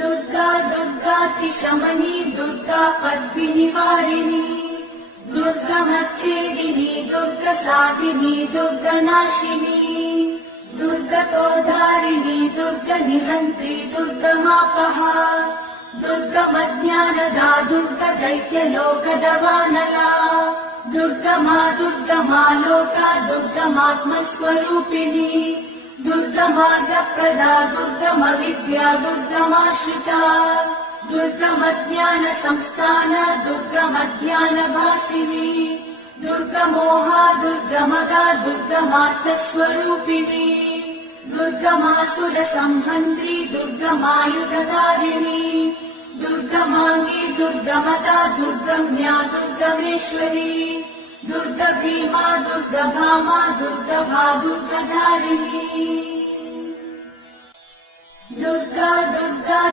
दुर्गा दुर्गातिशमनी दुर्गा पद्मिनिवारिणी दुर्गमच्छेदिनी दुर्गसाधिनी दुर्गनाशिनी दुर्गतोद्धारिणी दुर्गनिहन्त्री दुर्गमापहा दुर्गमज्ञानदा दुर्गदैत्यलोकदवानला दुर्गमा लोका दुर्गमात्मस्वरूपिणी दुर्गमार्गप्रदा दुर्गमविद्या दुर्गमाश्रिता दुर्गमज्ञानसंस्थान दुर्गमध्यानभासिनी दुर्गमोहा दुर्गमगा दुर्गमार्थस्वरूपिणी दुर्गमासुरसंहन्त्री दुर्गमायुधधारिणी दुर्गमाङ्गी दुर्गमदा दुर्गम्या दुर्गमेश्वरी दुर्गभीमा दुर्गभामा दुर्गभा दुर्गधारिणी दुर्गा दुर्गा